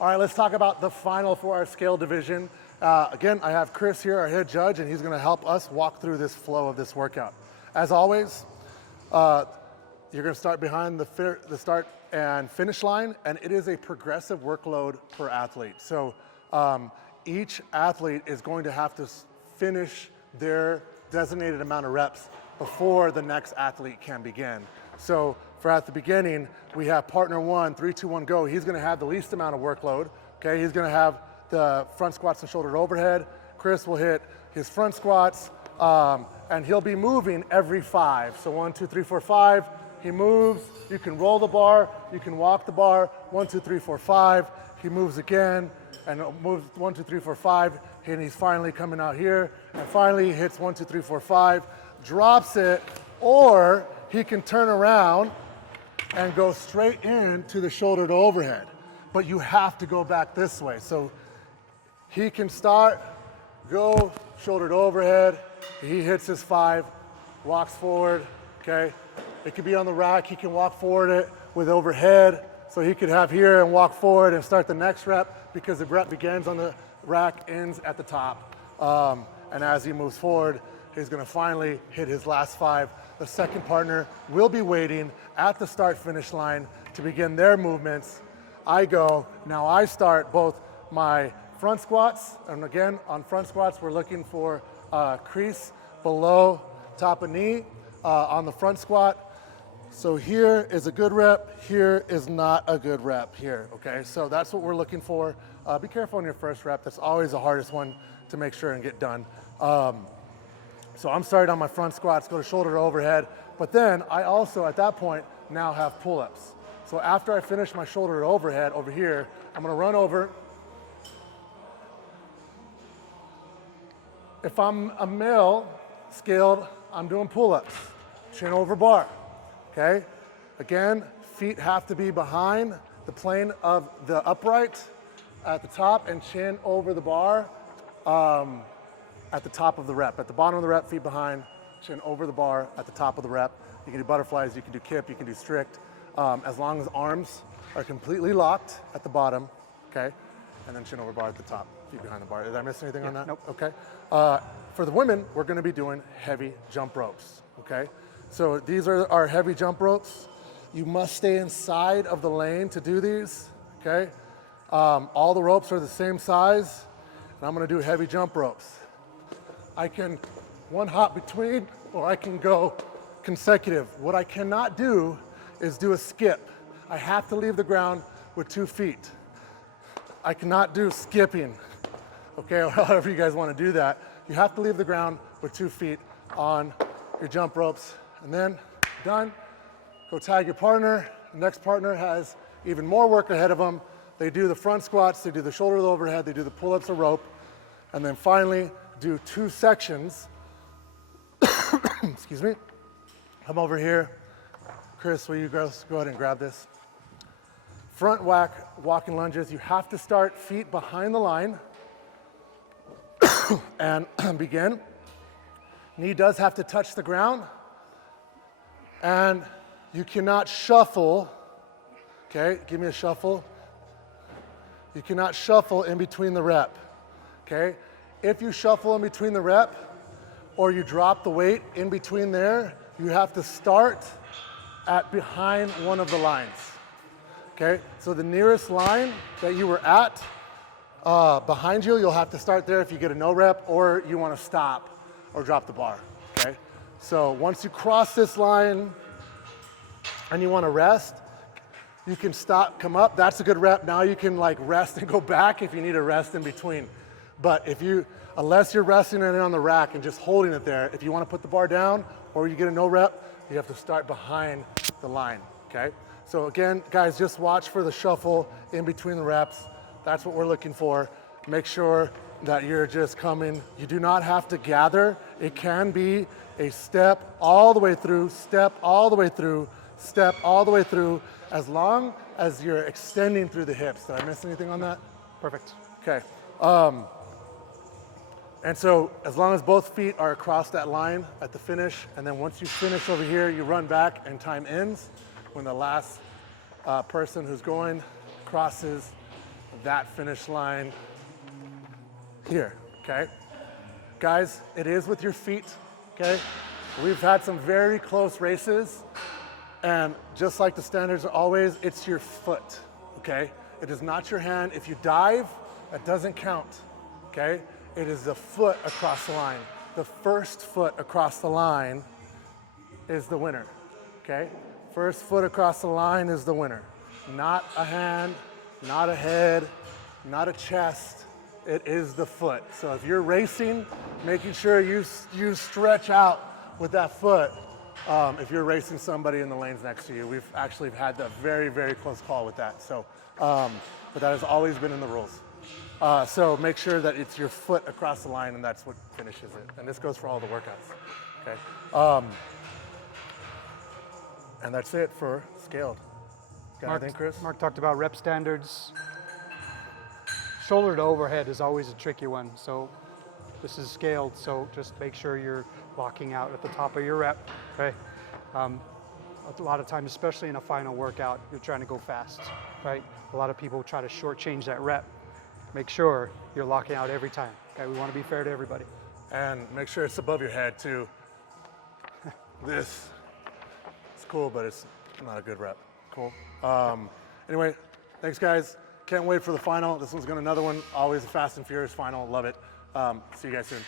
All right, let's talk about the final for our scale division. Again, I have Chris here, our head judge, and he's going to help us walk through this flow of this workout. As always, you're going to start behind the start and finish line, and it is a progressive workload per athlete. So each athlete is going to have to finish their designated amount of reps before the next athlete can begin. So for at the beginning, we have partner one, 3, 2, 1, go. He's gonna have the least amount of workload, okay? He's gonna have the front squats and shoulder overhead. Chris will hit his front squats, and he'll be moving every 5. So 1, 2, 3, 4, 5, he moves. You can roll the bar, you can walk the bar, 1, 2, 3, 4, 5. He moves again, and moves 1, 2, 3, 4, 5, and he's finally coming out here, and finally he hits 1, 2, 3, 4, 5, drops it, or he can turn around and go straight into the shoulder to overhead. But you have to go back this way. So he can start, go shoulder to overhead, he hits his 5, walks forward, okay? It could be on the rack, he can walk forward it with overhead, so he could have here and walk forward and start the next rep because the rep begins on the rack, ends at the top. And as he moves forward, he's gonna finally hit his last 5. The second partner will be waiting at the start-finish line to begin their movements. I go, now I start both my front squats, and again, on front squats, we're looking for crease below top of knee on the front squat. So here is a good rep, here is not a good rep here, okay? So that's what we're looking for. Be careful on your first rep. That's always the hardest one to make sure and get done. So I'm starting on my front squats, go to shoulder to overhead, but then I also, at that point, now have pull-ups. So after I finish my shoulder to overhead over here, I'm gonna run over. If I'm a male scaled, I'm doing pull-ups, chin over bar, okay? Again, feet have to be behind the plane of the upright at the top and chin over the bar. At the top of the rep. At the bottom of the rep, feet behind, chin over the bar at the top of the rep. You can do butterflies, you can do kip, you can do strict, as long as arms are completely locked at the bottom, okay? And then chin over bar at the top, feet behind the bar. Did I miss anything on that? Nope. Okay. For the women, we're gonna be doing heavy jump ropes, okay? So these are our heavy jump ropes. You must stay inside of the lane to do these, okay? All the ropes are the same size, and I'm gonna do heavy jump ropes. I can one hop between, or I can go consecutive. What I cannot do is do a skip. I have to leave the ground with 2 feet. I cannot do skipping, okay, or however you guys want to do that. You have to leave the ground with 2 feet on your jump ropes. And then, done, go tag your partner. The next partner has even more work ahead of them. They do the front squats, they do the shoulder to overhead, they do the pull-ups or rope, and then finally, do 2 sections. Excuse me. Come over here. Chris, will you go ahead and grab this? Front whack, walking lunges. You have to start feet behind the line and begin. Knee does have to touch the ground. And you cannot shuffle. Okay, give me a shuffle. You cannot shuffle in between the rep. Okay? If you shuffle in between the rep or you drop the weight in between there, you have to start at behind one of the lines, okay? So the nearest line that you were at behind you, you'll have to start there if you get a no rep or you want to stop or drop the bar, okay? So once you cross this line and you want to rest, you can stop, come up, that's a good rep. Now you can like rest and go back if you need a rest in between. But unless you're resting it on the rack and just holding it there, if you want to put the bar down or you get a no rep, you have to start behind the line, okay? So again, guys, just watch for the shuffle in between the reps. That's what we're looking for. Make sure that you're just coming. You do not have to gather. It can be a step all the way through, step all the way through, step all the way through, as long as you're extending through the hips. Did I miss anything on that? Perfect. Okay. And so as long as both feet are across that line at the finish, and then once you finish over here, you run back and time ends when the last person who's going crosses that finish line here, okay? Guys, it is with your feet, okay? We've had some very close races, and just like the standards are always, it's your foot, okay? It is not your hand. If you dive, that doesn't count, okay? It is the foot across the line. The first foot across the line is the winner, okay? First foot across the line is the winner. Not a hand, not a head, not a chest. It is the foot. So if you're racing, making sure you stretch out with that foot. If you're racing somebody in the lanes next to you, we've actually had a very, very close call with that. So, but that has always been in the rules. So make sure that it's your foot across the line, and that's what finishes it. And this goes for all the workouts, okay? And that's it for scaled. Got anything, Chris? Mark talked about rep standards. Shoulder to overhead is always a tricky one. So this is scaled, so just make sure you're locking out at the top of your rep, okay? A lot of times, especially in a final workout, you're trying to go fast, right? A lot of people try to shortchange that rep. Make sure you're locking out every time, okay? We want to be fair to everybody. And make sure it's above your head too. This, it's cool, but it's not a good rep. Cool. Anyway, thanks guys. Can't wait for the final. This one's another one. Always a fast and furious final. Love it. See you guys soon.